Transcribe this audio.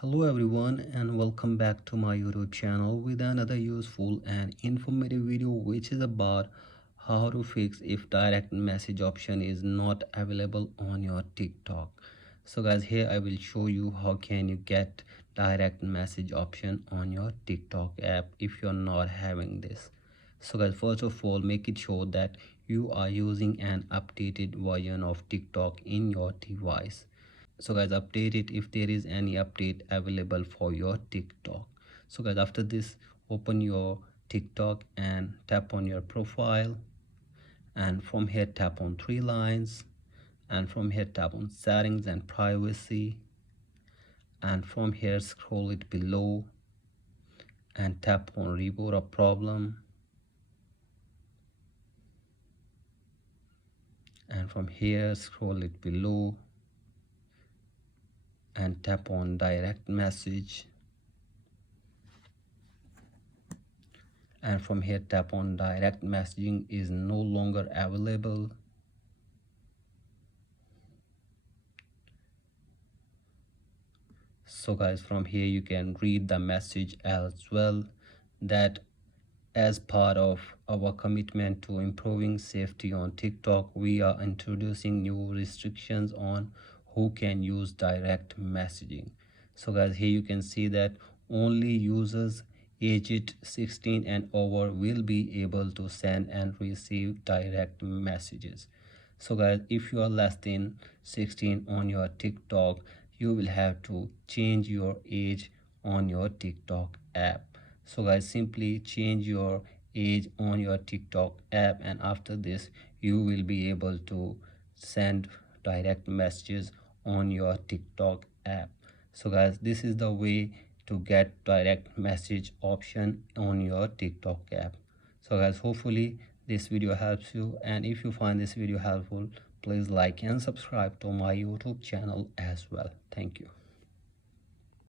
Hello everyone and welcome back to my YouTube channel with another useful and informative video which is about how to fix if direct message option is not available on your TikTok. So guys, here I will show you how can you get direct message option on your TikTok app if you're not having this. So guys, first of all, make it sure that you are using an updated version of TikTok in your device. So guys, update it if there is any update available for your TikTok. So guys, after this, open your TikTok and tap on your profile, and from here tap on three lines, and from here tap on settings and privacy, and from here scroll it below and tap on report a problem, and from here scroll it below and tap on direct message, and from here tap on direct messaging is no longer available. So guys, from here you can read the message as well, that as part of our commitment to improving safety on TikTok, we are introducing new restrictions on who can use direct messaging. So guys, here you can see that only users aged 16 and over will be able to send and receive direct messages. So guys, if you are less than 16 on your TikTok, you will have to change your age on your TikTok app. So guys, simply change your age on your TikTok app, and after this you will be able to send direct messages on your TikTok app. So guys, this is the way to get direct message option on your TikTok app. So guys, hopefully this video helps you, and if you find this video helpful, please like and subscribe to my YouTube channel as well. Thank you.